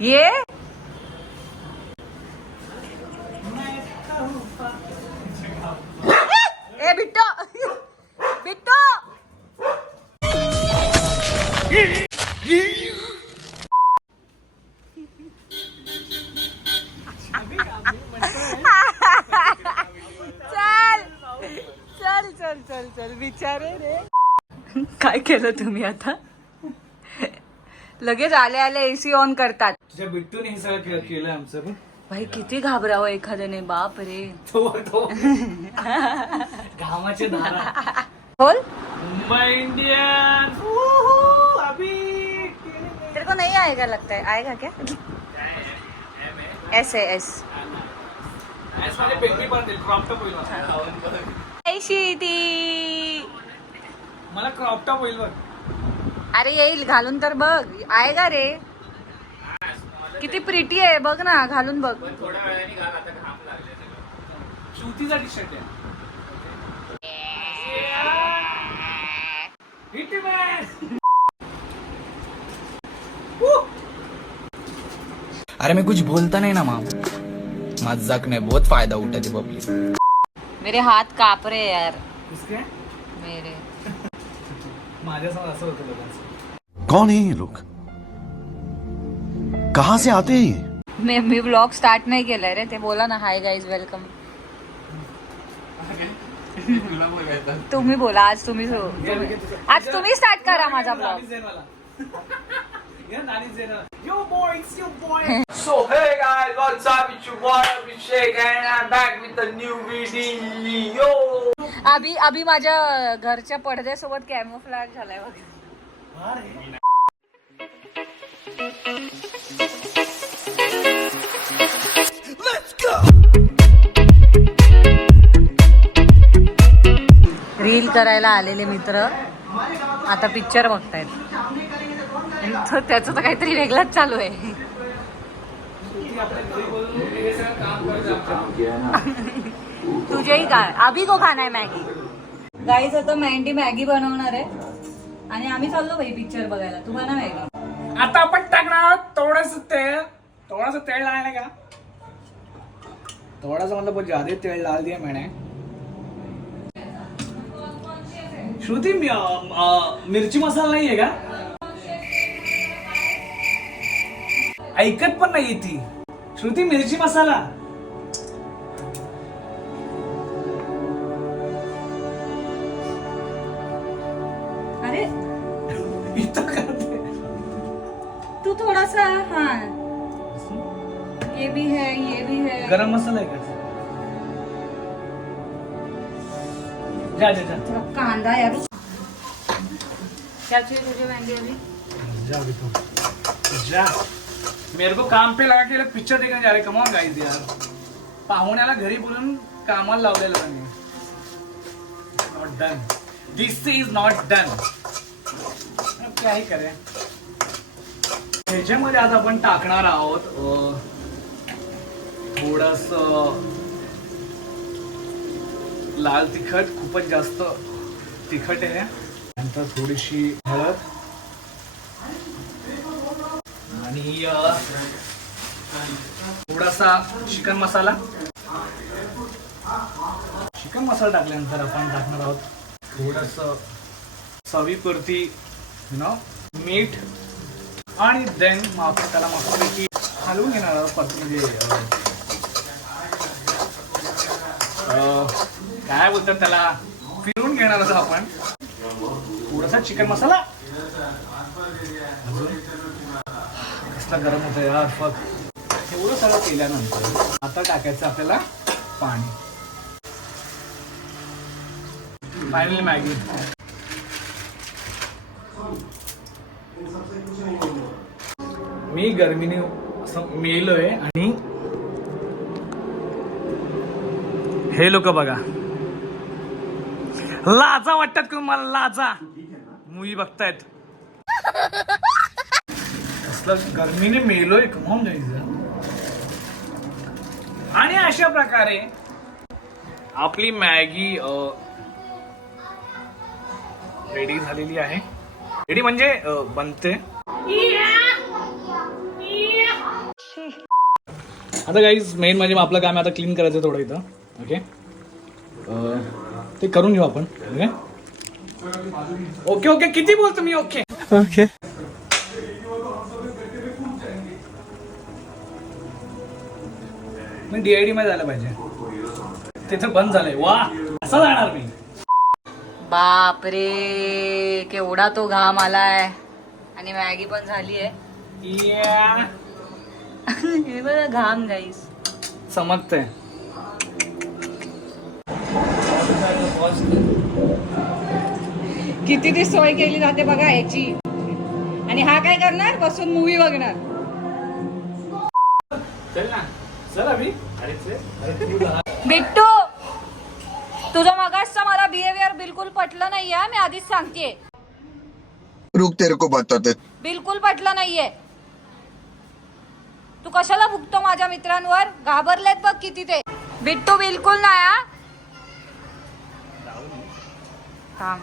ये ए बिट्टो बिट्टो चल चल चल चल बिचारे रे. काय केलं तुम्ही आता? लगेच आले आले एसी ऑन करतात. तुझ्या बिट्टूने हे सगळं केलं आमचं पण. भाई किती घाबरावं एखाद्याने. बाप रे. घामाचे धारा. बोल. मुंबई इंडियंस अभी तेरे को नहीं आएगा लगता है. आएगा क्या? एस है एस. वाले पेंटी पण क्रॉप टॉप होईल. ती मला क्रॉप टॉप होईल बघ. अरे येईल घालून तर बघ. आएगा रे. किती प्रिटी आहे बघ ना. घालून बघ. थोड्या वेळाने घाल आता घाम लागले. श्रुतीचा टी शर्ट आहे. अरे मैं कुछ बोलता नहीं ना माम. मजाक ने बहुत फायदा उठाती पब्लिक. मेरे हात काप रहे यार. किसके? मेरे. माझ्यासमोर असं होतं लोकांचं. कौन है ये लोग? कहाँ से आते हैं ये? मी ब्लॉग स्टार्ट नाही केलाय रे. ते बोला ना हाय गाईज वेलकम. तुम्ही बोला. आज तुम्ही स्टार्ट करा माझा blog. So hey guys, what's up? It's your boy Abhishek and I'm back with a new video. अभी माझ्या घरच्या पडद्यासोबत कॅमोफ्लॅज झालाय बघ. रील करायला आलेले मित्र आता पिक्चर बघतायत. त्याचं तर काहीतरी वेगळंच चालू आहे. तुझेही काय. अभि को खाना है मॅगी. गाईज आता मॅगी बनवणार आहे आणि आम्ही चाललो भाई पिक्चर बघायला. तुम्हाला मॅगी. आता आपण टाकणार आहोत थोडंसं तेल डालने का. थोड़ा सा मतलब बहुत ज्यादा तेल डाल दिया मैंने. श्रुति मिरची मसाला नाही आहे का? ऐकत पण नाही ती. श्रुती मिरची मसाला. अरे इथं करते तू थोड़ा सा. हाँ ये भी है. गरम मसाला आहे का? जा जा जा. थोड़ा कांदा यार. क्या चाहिए तुझे मॅगी अभी? जा बेटा जा. मेरे को काम पे लगा के पिक्चर देखने जा रहे. कम ऑन गाइस यार. पाहुण्याला घरी बोलून कामाला लावलेलं त्यांनी. Not done. This is not done. क्या ही करें. ह्याच्यामध्ये आज आपण टाकणार आहोत थोडस लाल तिखट. खूपच जास्त तिखट आहे. नंतर थोडीशी हळद आणि थोडासा चिकन मसाला. चिकन मसाला टाकल्यानंतर आपण टाकणार आहोत थोडस चवीपुरती मीठ आणि देन त्याला मस्तपैकी हलवून घेणार आहोत. म्हणजे काय बोलतात त्याला फिरवून घेणार आहोत आपण. थोडासा चिकन मसाला. कसला गरम होतं यार. फक्त एवढं सगळं केल्यानंतर आता टाकायचं आपल्याला पाणी. Finally Maggi. मी गर्मीने असं मेलोय आणि हे लोक बघा लाजा वाटतात का मला. लाजा मूवी बघतायत. असलं गर्मीने मेलोय. कमावून जायचं. आणि अशा प्रकारे आपली मॅगी रेडी झालेली आहे. रेडी म्हणजे बनते. आता गाईज मेन म्हणजे मग आपलं काम आहे आता क्लीन करायचं थोडं इथं. ओके ते करून घेऊ आपण. ओके ओके किती बोलतो मी. Okay okay. मी DID मध्ये झालं पाहिजे. तिथं बंद झालंय. वा असं जाणार मी. बापरे केवढा तो घाम आलाय आणि मॅगी पण झाली आहे. हे बघा घाम गाईस. समजतंय. किती ती सोय केली जाते बघा याची. आणि हा काय करणार बसून मूवी बघणार. चल ना चल अभि. बिट्टू तुझं मगासचं मला बिहेवियर बिलकुल पटलं नाहीये. मी आधीच सांगतेय रुक तेरे को बताते. बिलकुल पटलं नाहीये. तू कशाला भुकतो माझ्या मित्रांवर. घाबरलेत बघ किती ते. बिट्टू बिलकुल नाही हा. थांब